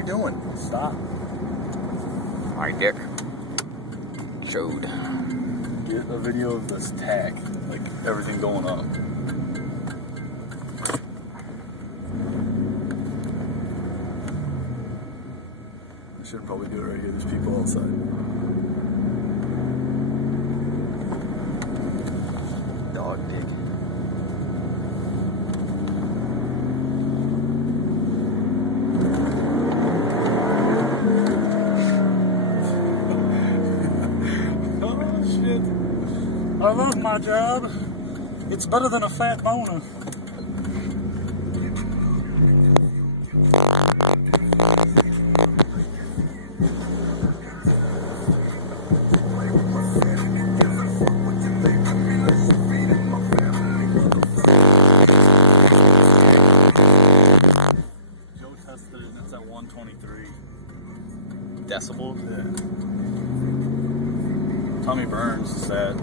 you doing? Stop. My dick showed. Get a video of this tack, like everything going up. I should probably do it right here. There's people outside. Dog dick. Oh shit. I love my job. It's better than a fat boner. Joe tested it and it's at 123 decibels. Yeah. Tommy Burns is at